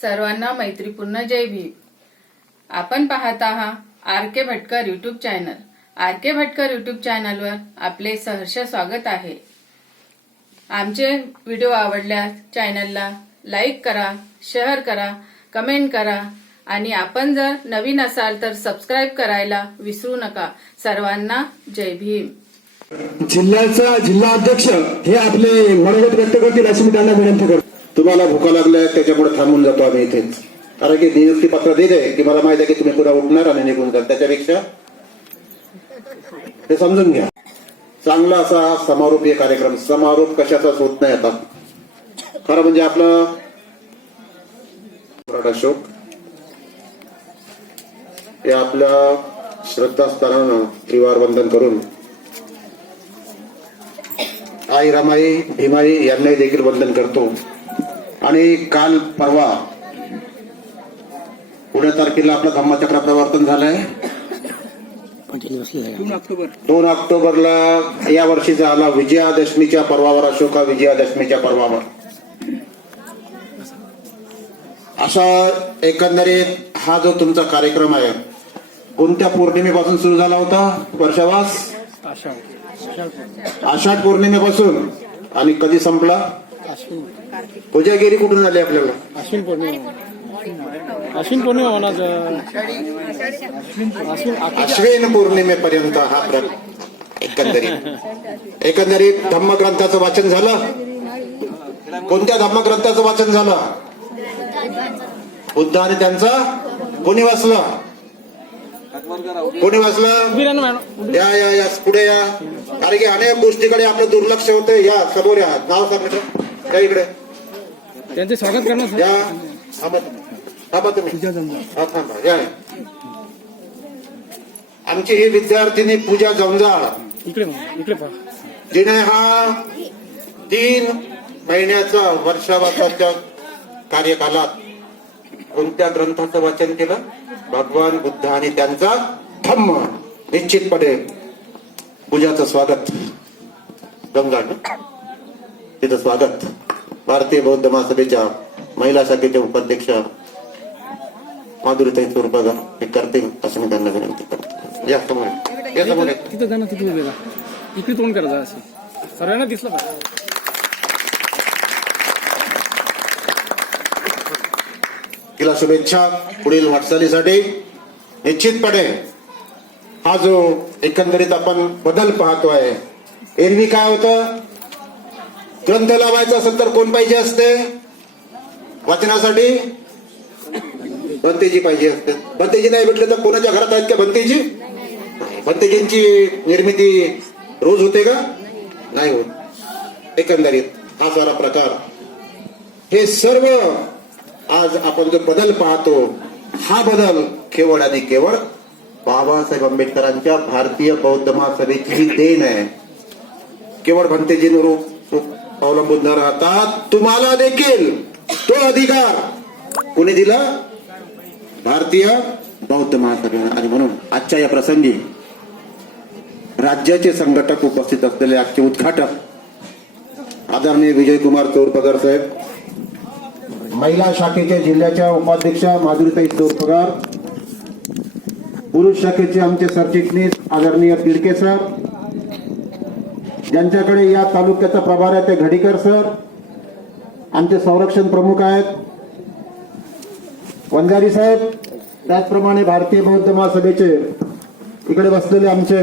सर्वांना मैत्रीपूर्ण जय भीम. आपण पाहत आहात R K Bhatkar YouTube channel R K Bhatkar YouTube चॅनलवर आपले सहर्ष स्वागत आहे. आमचे व्हिडिओ आवडल्यास चॅनलला लाईक करा शेअर करा कमेंट करा आणि आपण जर नवीन असाल तर सबस्क्राईब करायला विसरू नका. सर्वांना जय भीम. जिल्ह्याचा जिल्हा अध्यक्ष हे आपले मनोगत व्यक्त करतील अशी मी त्यांना विनंती करतो. तुम्हाला भुका लागल्या त्याच्यामुळे थांबून जातो आम्ही इथेच. कारण की नियुक्ती पत्र दिले की मला माहिती आहे की तुम्ही पुन्हा उठणार आणि निघून जाल त्याच्यापेक्षा ते समजून घ्या. चांगला असा हा समारोपीय कार्यक्रम समारोप कशाचाच होत नाही आता. खरं म्हणजे आपला सम्राट अशोक हे आपल्या श्रद्धास्थानानं त्रिवार वंदन करून आई रमाई भीमाई यांनाही देखील वंदन करतो. आणि काल परवा पुढे तारखेला आपलं धम्मचक्र प्रवर्तन झालंय. दोन ऑक्टोबरला या वर्षी झाला विजयादशमीच्या पर्वावर अशोका विजयादशमीच्या पर्वावर. असा एकंदरीत हा जो तुमचा कार्यक्रम आहे कोणत्या पौर्णिमेपासून सुरू झाला होता वर्षावास? आषाढ पौर्णिमेपासून. आणि कधी संपला? पूजागिरी कुठून आली आपल्याला? अश्विन पौर्णिमा. अश्विन पौर्णिमा अश्विन अश्विन पौर्णिमेपर्यंत हा प्र एकंदरीत. एकंदरीत धम्मग्रंथाचं वाचन झालं? कोणत्या धम्मग्रंथाचं वाचन झालं? बुद्ध आणि त्यांचा कोणी वाचला? कोणी वाचला? या या या पुढे या. कारण की अनेक गोष्टीकडे आपलं दुर्लक्ष होते या समोर या. नाव सांग. मित्र या इकडे? त्यांचे स्वागत करणं सर. या. थांबा थांबा तुम्ही. हा थांबा. या. आमची ही विद्यार्थिनी पूजा जंजाळ इकडे इकडे पहा. जिने हा तीन महिन्याचा वर्षावासाच्या कार्यकालात कोणत्या ग्रंथाचं वाचन केलं? भगवान बुद्ध आणि त्यांचा धम्म. निश्चितपणे पूजाचं स्वागत. गंगा तिथं स्वागत. भारतीय बौद्ध महासभेच्या महिला शाखेच्या उपाध्यक्ष माधुरीताई चोरबागा हे करतील असं मी त्यांना विनंती करतो. या समोर या. तिथं जाणं तिथून उभे राहा. इकडे तोंड करा असे सर्वांना दिसलं पाहिजे. तिला शुभेच्छा पुढील वाटचालीसाठी. निश्चितपणे हा जो एकंदरीत आपण बदल पाहतोय एरवी काय होतं? ग्रंथ लावायचा असेल तर कोण पाहिजे असते? वाचनासाठी? भंतेजी पाहिजे असते. भंतेजी नाही भेटले तर कोणाच्या घरात आहेत का भंतेजी भंतेजींची निर्मिती रोज होते का? नाही होत. एकंदरीत हा सारा प्रकार. हे सर्व आज आपण जो बदल पाहतो हा बदल केवळ आणि केवळ बाबासाहेब आंबेडकरांच्या भारतीय बौद्ध महासभेची ही देण आहे. केवळ भंतेजींवर अवलंबून न राहता तुम्हाला देखील तो अधिकार कोणी दिला? भारतीय बौद्ध महासभेनं. आणि म्हणून आजच्या या प्रसंगी राज्याचे संघटक उपस्थित असलेले आजचे उद्घाटक आदरणीय विजयकुमार चौरपगार साहेब महिला शाखेच्या जिल्ह्याच्या उपाध्यक्षा माधुरीताई चौरपगार पुरुष शाखेचे आमचे सरचिटणीस आदरणीय पिडके सर ज्यांच्याकडे या तालुक्याचा प्रभार आहे ते घडीकर सर आमचे संरक्षण प्रमुख आहेत. वंजारी साहेब त्याचप्रमाणे भारतीय बौद्ध महासभेचे इकडे बसलेले आमचे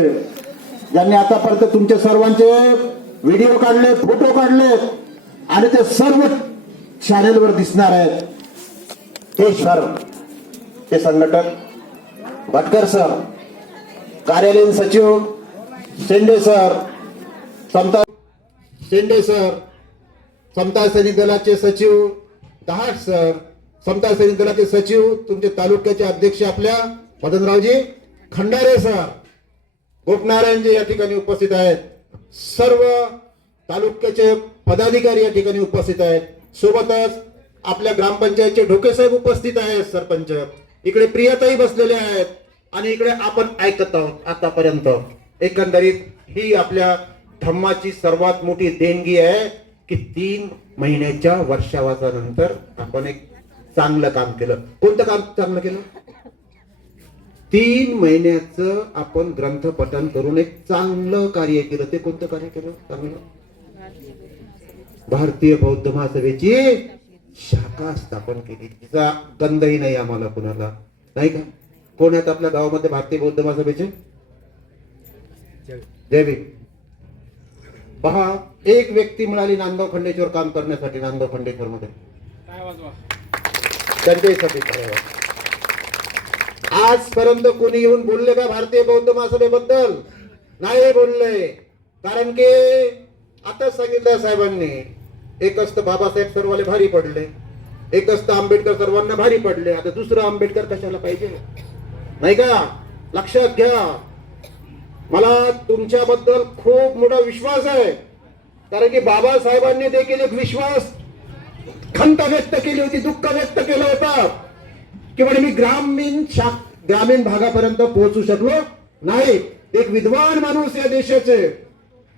ज्यांनी आतापर्यंत तुमचे सर्वांचे व्हिडिओ काढले फोटो काढले आणि ते सर्व चॅनेलवर दिसणार आहेत. हे सर हे संघटक भटकर सर कार्यालयीन सचिव शेंडे सर समता शेंडे सर समता सैनिक दलाचे सचिव दहाट सर समता सैनिक दलाचे सचिव तुमचे तालुक्याचे अध्यक्ष आपल्या मदनरावजी खंडारे सर गोपनारायणजी या ठिकाणी उपस्थित आहेत. सर्व तालुक्याचे पदाधिकारी या ठिकाणी उपस्थित आहेत. सोबतच आपल्या ग्रामपंचायतचे ढोके साहेब उपस्थित आहेत सरपंच. इकडे प्रियताही बसलेले आहेत आणि इकडे आपण ऐकत आहोत आतापर्यंत. एकंदरीत ही आपल्या धम्माची सर्वात मोठी देणगी आहे की तीन महिन्याच्या वर्षावासानंतर आपण एक चांगलं काम केलं. कोणतं काम चांगलं केलं? तीन महिन्याचं आपण ग्रंथ पठन करून एक चांगलं कार्य केलं. ते कोणतं कार्य केलं? चांगलं? भारतीय बौद्ध महासभेची शाखा स्थापन केली. तिचा गंधही नाही आम्हाला कुणाला. नाही का? कोण आहेत आपल्या गावामध्ये भारतीय बौद्ध महासभेचे? जय भीम. पहा एक व्यक्ती मिळाली नांदगाव खंडेश्वर काम करण्यासाठी नांदगाव खंडेश्वर मध्ये त्यांच्यासाठी आजपर्यंत कोणी येऊन बोलले का भारतीय बौद्ध महासभेबद्दल? नाही बोलले. कारण की आता सांगितलं साहेबांनी एक असतं बाबासाहेब सर्वाले भारी पडले. एक असतं आंबेडकर सर्वांना भारी पडले. आता दुसरं आंबेडकर कशाला पाहिजे? नाही का? लक्षात घ्या. मला तुमच्याबद्दल खूप मोठा विश्वास आहे. कारण की बाबासाहेबांनी देखील एक विश्वास खंत व्यक्त केली होती दुःख व्यक्त केलं होतं. की म्हणे मी ग्रामीण शाख ग्रामीण भागापर्यंत पोहोचू शकलो नाही. एक विद्वान माणूस या देशाचे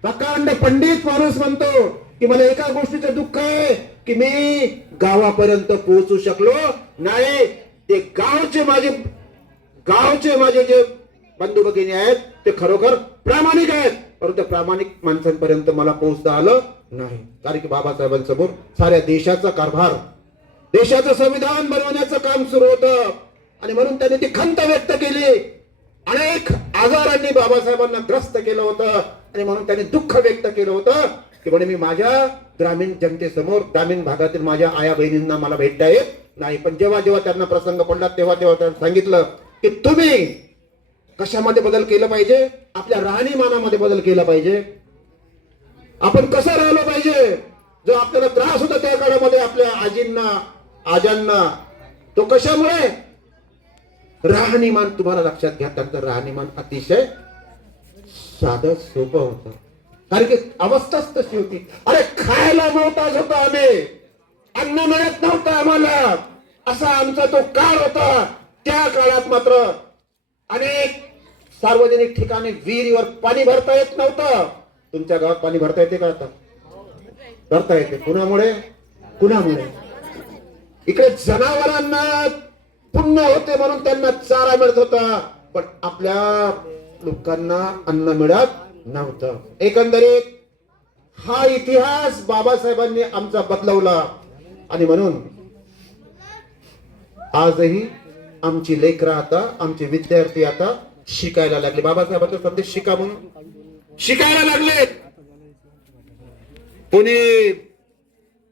प्रकांड पंडित माणूस म्हणतो की मला एका गोष्टीचं दुःख आहे की मी गावापर्यंत पोहोचू शकलो नाही. ते गावचे माझे गावचे माझे जे बंधू भगिनी आहेत ते खरोखर प्रामाणिक आहेत. परंतु प्रामाणिक माणसांपर्यंत मला पोहोचता आलं नाही. कारण की बाबासाहेबांसमोर साऱ्या देशाचा कारभार देशाचं संविधान बनवण्याचं काम सुरू होतं. आणि म्हणून त्यांनी ती खंत व्यक्त केली. अनेक आजारांनी बाबासाहेबांना ग्रस्त केलं होतं. आणि म्हणून त्यांनी दुःख व्यक्त केलं होतं. की म्हणे मी माझ्या ग्रामीण जनतेसमोर ग्रामीण भागातील माझ्या आया बहिणींना मला भेटता येत नाही. पण जेव्हा जेव्हा त्यांना प्रसंग पडला तेव्हा तेव्हा त्यांनी सांगितलं की तुम्ही कशामध्ये बदल केलं पाहिजे? आपल्या राहणीमानामध्ये बदल केला पाहिजे. आपण कसं राहिलो पाहिजे? जो आपल्याला त्रास होता त्या काळामध्ये आपल्या आजींना आजांना तो कशामुळे? राहणीमान तुम्हाला लक्षात घ्या त्यानंतर राहणीमान अतिशय साधं सोपं होतं. कारण की अवस्थाच तशी होती. अरे खायला नव्हताच होता आम्ही. अन्न मिळत नव्हतं आम्हाला. असा आमचा तो काळ होता. त्या काळात मात्र अनेक सार्वजनिक ठिकाणी विहिरीवर पाणी भरता येत नव्हतं. तुमच्या गावात पाणी भरता येते का आता? भरता येते. कुणामुळे? कुणामुळे? इकडे जनावरांना पुण्य होते म्हणून त्यांना चारा मिळत होता. पण आपल्या लोकांना अन्न मिळत नव्हतं. एकंदरीत हा इतिहास बाबासाहेबांनी आमचा बदलवला. आणि म्हणून आजही आमची लेकरं आता आमचे विद्यार्थी आता शिकायला लागले. बाबासाहेबांचा संदेश शिका म्हणून शिकायला लागले. कोणी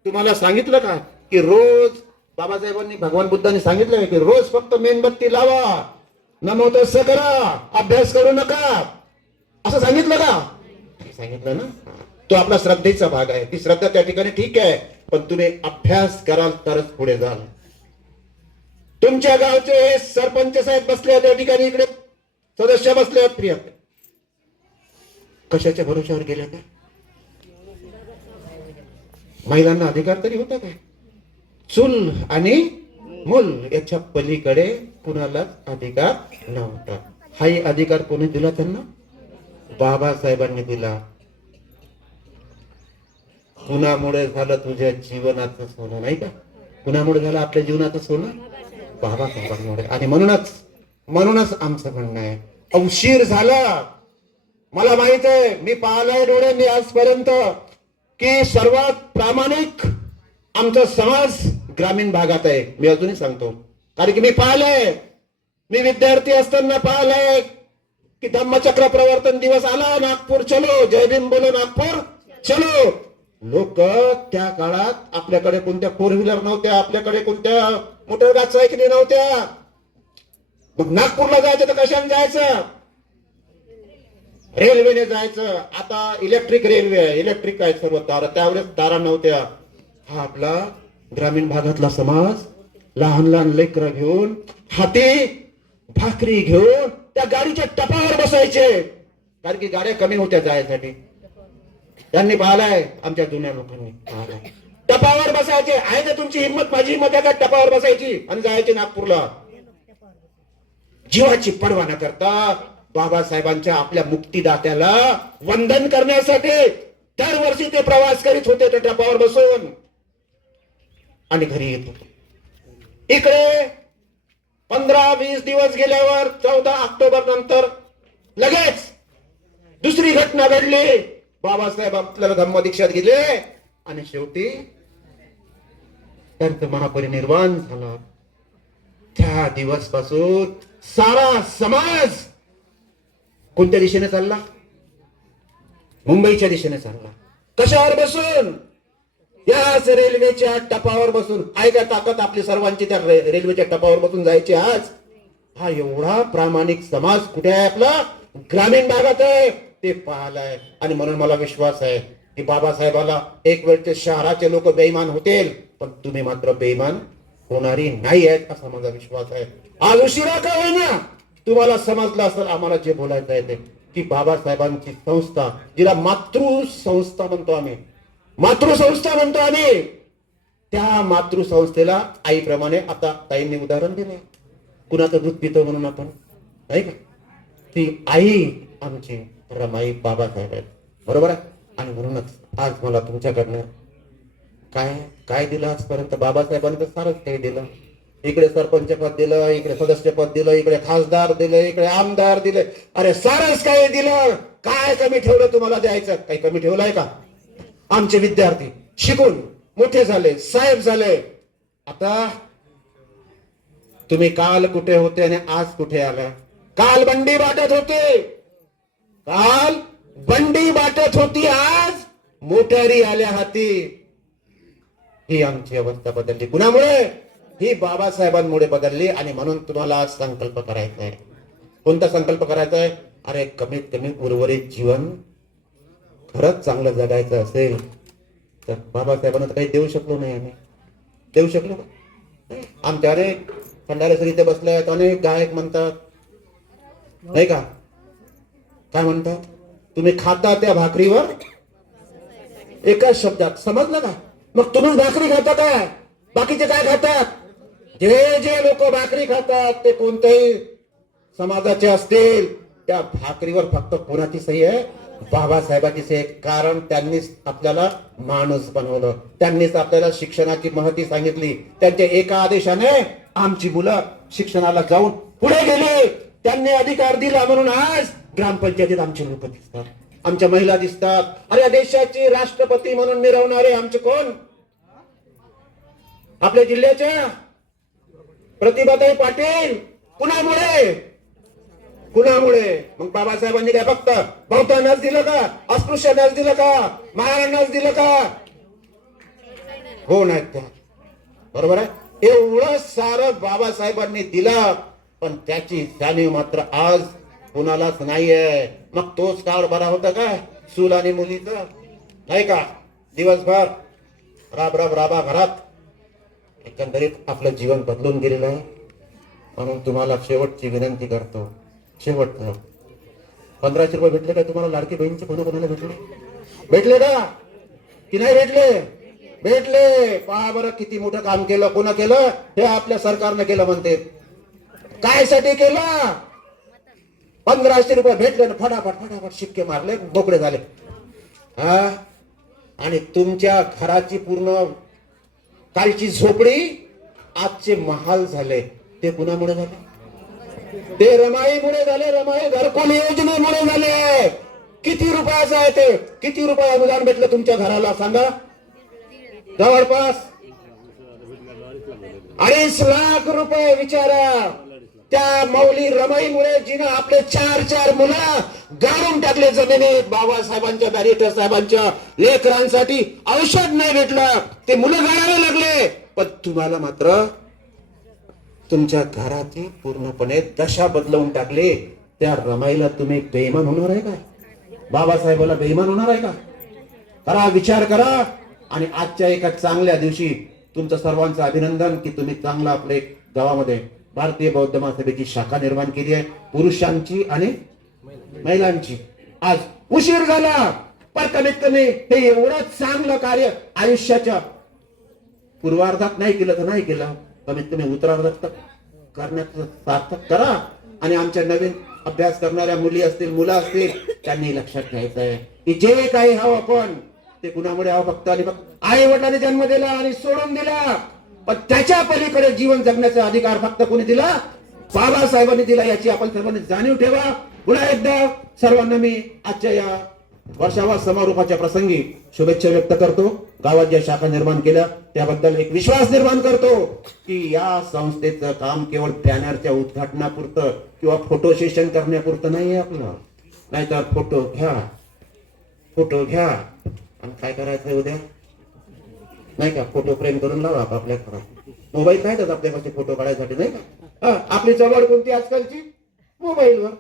तुम्हाला सांगितलं का की रोज बाबासाहेबांनी भगवान बुद्धांनी सांगितलं का की रोज फक्त मेणबत्ती लावा नमो करा अभ्यास करू नका? असं सांगितलं का? सांगितलं ना? तो आपला श्रद्धेचा भाग आहे. ती श्रद्धा त्या ठिकाणी ठीक आहे पण तुम्ही अभ्यास कराल तरच पुढे जाल. तुमच्या गावचे हे सरपंच साहेब बसले आहेत त्या ठिकाणी इकडे. सदस्य बसले आहेत प्रिया कशाच्या भरोश्यावर गेल्या त्या? महिलांना अधिकार तरी होता काय? चूल आणि मूल याच्या पलीकडे कुणालाच अधिकार नव्हता. हाही अधिकार कोणी दिला त्यांना? बाबासाहेबांनी दिला. कुणामुळे झालं तुझ्या जीवनाचं सोनं नाही का? कुणामुळे झालं आपल्या जीवनाचं सोनं? बाबासाहेबांमुळे आणि म्हणूनच म्हणूनच आमचं म्हणणं आहे उशीर झाला. मला माहीत आहे मी पाहिलंय डोळ्यांनी आजपर्यंत की सर्वात प्रामाणिक आमचा समाज ग्रामीण भागात आहे. मी अजूनही सांगतो. कारण की मी पाहिलंय मी विद्यार्थी असताना पाहिलंय की धम्मचक्र प्रवर्तन दिवस आला नागपूर चलो. जय भीम बोलो नागपूर चलो. लोक त्या काळात आपल्याकडे कोणत्या फोर व्हीलर नव्हत्या आपल्याकडे कोणत्या मोटर सायकली नव्हत्या. मग नागपूरला जायचं तर कशाने जायचं? रेल्वेने जायचं. आता इलेक्ट्रिक रेल्वे आहे. इलेक्ट्रिक आहे सर्व तारा त्यावेळेस तारा नव्हत्या. हा आपला ग्रामीण भागातला समाज लहान लहान लेकरं घेऊन हाती भाकरी घेऊन त्या गाडीच्या टपावर बसायचे. कारण की गाड्या कमी होत्या जायसाठी. त्यांनी पाहिलाय आमच्या जुन्या लोकांनी. पाहिलाय. टपावर बसायचे. आहे का तुमची हिंमत? माझी हिंमत आहे का टपावर बसायची? आणि जायचे नागपूरला. जीवाची पर्वा न करता बाबासाहेबांच्या आपल्या मुक्तीदात्याला वंदन करण्यासाठी दरवर्षी ते प्रवास करीत होते त्या टपावर बसून. आणि घरी येत होते. इकडे पंधरा वीस दिवस गेल्यावर चौदा ऑक्टोबर नंतर लगेच दुसरी घटना घडली. बाबासाहेब आपल्याला धम्म दीक्षात गेले. आणि शेवटी त्यांचं महापरिनिर्वाण झालं. त्या दिवसपासून सारा समाज कोणत्या दिशेने चालला? मुंबईच्या दिशेने चालला. कशावर बसून? याच रेल्वेच्या टपावर बसून. आहे का ताकद आपली सर्वांची त्या रेल्वेच्या टपावर बसून जायची आज. हा एवढा प्रामाणिक समाज कुठे आहे आपला? ग्रामीण भागात आहे. ते पाहिलंय आणि म्हणून मला विश्वास आहे की बाबासाहेबाला एक वेळचे शहराचे लोक बेईमान होतील. पण तुम्ही मात्र बेईमान होणारी नाही आहेत असा माझा विश्वास आहे. आज उशिरा का होईना? तुम्हाला समजलं असेल आम्हाला जे बोलायचं आहे ते. की बाबासाहेबांची संस्था जिला मातृसंस्था म्हणतो आम्ही. मातृसंस्था म्हणतो आम्ही. त्या मातृसंस्थेला आईप्रमाणे आता ताईंनी उदाहरण दिले. कुणाचं दूध पितो म्हणून आपण? नाही का? ती आई आमची रमाई बाबासाहेब आहेत. बरोबर आहे? आणि म्हणूनच आज मला तुमच्याकडनं काय काय दिलं आजपर्यंत? बाबासाहेबांनी तर सारंच काही दिलं. इकडे सरपंच पद दिलं इकडे सदस्य पद दिलं इकडे खासदार दिलं इकडे आमदार दिले. अरे सारंच काय दिलं? काय कमी ठेवलं तुम्हाला द्यायचं? काही कमी ठेवलंय का? आमचे विद्यार्थी शिकून मोठे झाले साहेब झाले. आता तुम्ही काल कुठे होते आणि आज कुठे आला? काल बंडी वाटत होते. काल बंडी वाटत होती आज मोटारी आल्या हाती. ही आमची अवस्था बदलली. कुणामुळे? ही बाबासाहेबांमुळे बदलली आणि म्हणून तुम्हाला आज संकल्प करायचा आहे. कोणता संकल्प करायचा आहे? अरे कमीत कमी उर्वरित जीवन खरंच चांगलं जगायचं असेल तर बाबासाहेबांना तर काही देऊ शकलो नाही आम्ही. देऊ शकलो आमच्या अनेक भंडारे सर इथे बसले आहेत अनेक गायक म्हणतात. नाही का? काय म्हणतात? तुम्ही खाता त्या भाकरीवर? एकाच शब्दात. समजलं का? मग तुम्ही भाकरी खाता काय बाकीचे काय खातात? जे जे लोक भाकरी खातात ते कोणत्याही समाजाचे असतील त्या भाकरीवर फक्त कोणाची सही आहे बाबासाहेबाची सही कारण त्यांनीच आपल्याला माणूस बनवलं. त्यांनीच आपल्याला शिक्षणाची महती सांगितली. त्यांच्या एका आदेशाने आमची मुलं शिक्षणाला जाऊन पुढे गेली. त्यांनी अधिकार दिला म्हणून आज ग्रामपंचायतीत आमची लोक दिसतात आमच्या महिला दिसतात. अरे या देशाचे राष्ट्रपती म्हणून मिरवणारे आमचे कोण? आपल्या जिल्ह्याच्या प्रतिभाताई पाटील. कुणामुळे? कुणामुळे? मग बाबासाहेबांनी काय फक्त बहुतांनाच दिलं का? अस्पृश्यांनाच दिलं का? महाराणाच दिलं का? हो नाहीत त्या. बरोबर आहे? एवढं सारं बाबासाहेबांनी दिलं पण त्याची जाणीव मात्र आज कुणालाच नाहीये. मग तोच काळ बरा होता का? चूल आणि मुलीचा नाही का? दिवसभर. राब राब राबा घरात. एकंदरीत आपलं जीवन बदलून गेलेलं आहे. म्हणून तुम्हाला शेवटची विनंती करतो. शेवटचं. पंधराशे रुपये भेटले का तुम्हाला? लाडकी बहिणीचे कोणा कोणाला भेटले? भेटले का? की नाही भेटले? भेटले. पहा बरं किती मोठं काम केलं कोणा केलं? हे आपल्या सरकारनं केलं म्हणते. काय साठी केलं? पंधराशे रुपये भेटले ना फटाफट फटाफट शिक्के मारले बोकडे झाले. हा? आणि तुमच्या घराची पूर्ण कालची झोपडी आजचे महाल झाले. ते कुणामुळे झाले? ते रमाईमुळे झाले रमाई घरकुल योजनेमुळे झाले. किती रुपयाचं आहे ते? किती रुपये अनुदान भेटलं तुमच्या घराला सांगा? जवळपास अडीच लाख रुपये विचारा. त्या मौली रमाईमुळे जिनं आपले चार चार मुलं गाडून टाकले जमिनीत बाबासाहेबांच्या बॅरिटर साहेबांच्या लेकरांसाठी. औषध नाही भेटलं ते मुलं गाडावे लागले. पण तुम्हाला मात्र तुमच्या घराची पूर्णपणे दशा बदलवून टाकले. त्या रमाईला तुम्ही बेईमान होणार आहे का बाबासाहेबाला बेईमान होणार आहे का? करा विचार करा. आणि आजच्या एका चांगल्या दिवशी तुमचं सर्वांचं अभिनंदन की तुम्ही चांगला आपले गावामध्ये भारतीय बौद्ध महासभेची शाखा निर्माण केली आहे. पुरुषांची आणि महिलांची. आज उशीर झाला. पण कमीत कमी हे एवढं चांगलं कार्य आयुष्याच्या पूर्वार्धात नाही केलं तर नाही केलं. कमीत कमी उत्तरार्धात तर करण्याचं सार्थक करा. आणि आमच्या नवीन अभ्यास करणाऱ्या मुली असतील मुलं असतील त्यांनी लक्षात घ्यायचं आहे की जे काही हवं आपण ते कुणामुळे हवं फक्त आणि फक्त आई वडिलांनी जन्म दिला आणि सोडून दिला. पण त्याच्या पलीकडे जीवन जगण्याचा अधिकार फक्त कोणी दिला? बाबासाहेबांनी दिला याची आपण सर्वांनी जाणीव ठेवा. पुन्हा एकदा सर्वांना मी आजच्या या वर्षावा समारोपाच्या प्रसंगी शुभेच्छा व्यक्त करतो. गावात ज्या शाखा निर्माण केल्या त्याबद्दल एक विश्वास निर्माण करतो की या संस्थेचं काम केवळ बॅनरच्या उद्घाटनापुरतं किंवा फोटो सेशन करण्यापुरतं नाहीये आपलं. नाहीतर फोटो घ्या. फोटो घ्या. आणि काय करायचं उद्या? नाही का? फोटो फ्रेम करून लावा आपापल्या घरात. मोबाईल काय आपल्यापाशी फोटो काढायसाठी नाही का? आपली चवड कोणती आजकालची? मोबाईलवर.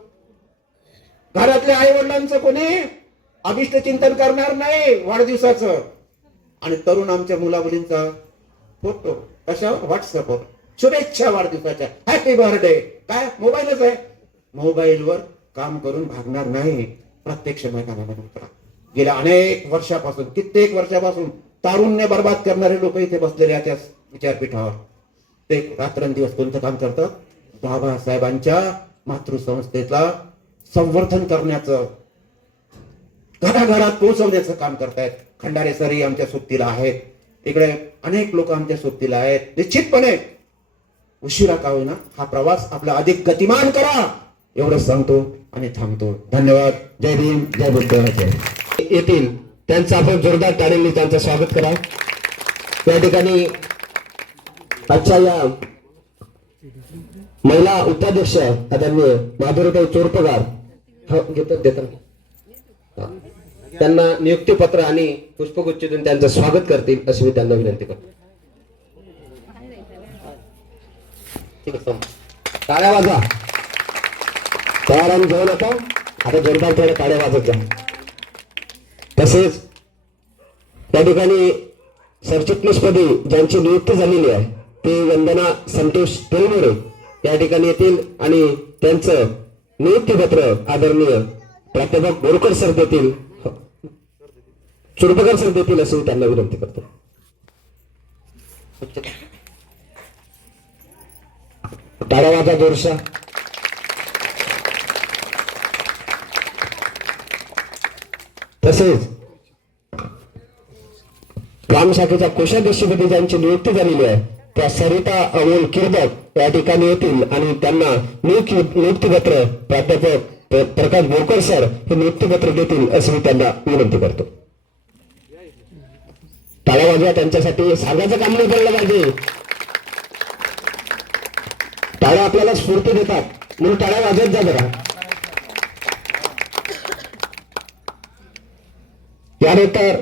घरातल्या आई वडिलांचं कोणी अभिष्ट चिंतन करणार नाही वाढदिवसाचं. आणि तरुण आमच्या मुला मुलींचा फोटो कशावर? व्हॉट्सअपवर. शुभेच्छा वाढदिवसाच्या. हॅपी बर्थडे काय? मोबाईलच आहे. मोबाईलवर काम करून भागणार नाही प्रत्यक्ष मैदानामध्ये उतरा गेल्या अनेक वर्षापासून कित्येक वर्षापासून तारुण्य बर्बाद करणारे लोक इथे बसलेले आहेत विचारपीठावर. ते रात्रंदिवस कोणतं काम करतात? बाबासाहेबांच्या मातृसंस्थेला संवर्धन करण्याचं घराघरात पोहोचवण्याचं काम करतायत. खंडारे सरही आमच्या सोबतीला आहेत. इकडे अनेक लोक आमच्या सोबतीला आहेत. निश्चितपणे उशिरा का होईना हा प्रवास आपला अधिक गतिमान करा. एवढं सांगतो आणि थांबतो. धन्यवाद. जय भीम. जय बुद्ध. जय येतील त्यांचं आपण जोरदार टाळेंनी त्यांचं स्वागत करा या ठिकाणी आजच्या या महिला उपाध्यक्ष आदरणीय माधुरीताई चोरपगार हो, घेतात देतात. त्यांना नियुक्तीपत्र आणि पुष्पगुच्छ देऊन त्यांचं स्वागत करतील अशी मी त्यांना विनंती करतो. टाळ्या वाजा तयाराने घेऊ नका आता? जोरदार थोड्या टाळ्या वाजत जा. तसेच या ठिकाणी सरचिटणीसपदी ज्यांची नियुक्ती झालेली आहे ते वंदना संतोष तेलमोरे या ठिकाणी येतील आणि त्यांचं नियुक्तीपत्र आदरणीय प्राध्यापक बोरकर सर देतील. चुडपकर सर देतील असं त्यांना विनंती करतो. टाळा वाजा जोरशा. तसेच ग्रामशाखेच्या कोषाध्यक्षपदी ज्यांची नियुक्ती झालेली आहे त्या सरिता अमोल किर्दक या ठिकाणी येतील आणि त्यांना नियुक्तीपत्र प्राध्यापक प्रकाश बोरकर सर हे नियुक्तीपत्र देतील असं मी त्यांना विनंती करतो. टाळ्या वाजवा त्यांच्यासाठी सांगायचं काम नाही करायला पाहिजे. टाळ्या आपल्याला स्फूर्ती देतात. म्हणून टाळ्या वाजवत जा जरा. यानंतर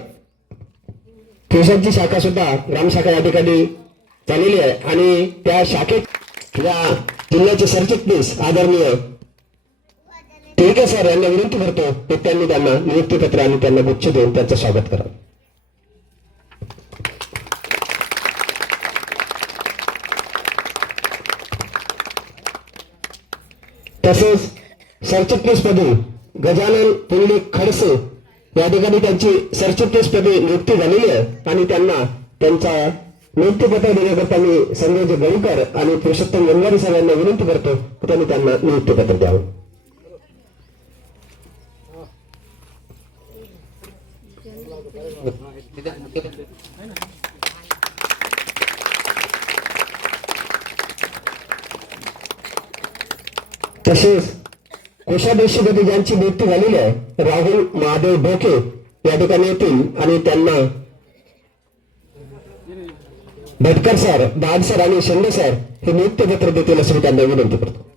केशवची शाखा सुद्धा ग्रामशाखा या ठिकाणी झालेली आहे. आणि त्या शाखेत या जिल्ह्याचे सरचिटणीस आदरणीय टिळके सर यांना विनंती करतो की त्यांनी त्यांना नियुक्तीपत्र आणि त्यांना गुच्छ देऊन त्यांचं स्वागत करावं तसेच सरचिटणीसपदी गजानन पुंडलिक खडसे या ठिकाणी त्यांची सरचिटणीसपदी नियुक्ती झालेली आहे. आणि त्यांना त्यांचा नियुक्तीपत्र देण्याकरता मी संजय गणकर आणि पुरुषोत्तम गंगारी साहेबांना विनंती करतो की त्यांनी त्यांना नियुक्तीपत्र द्यावं. तसेच कोषाध्यक्षपदी ज्यांची नियुक्ती झालेली आहे राहुल महादेव ढोके या ठिकाणी येतील आणि त्यांना भटकर सर दाद सर आणि शिंदे सर हे नियुक्तीपत्र देतील असं मी त्यांना विनंती करतो.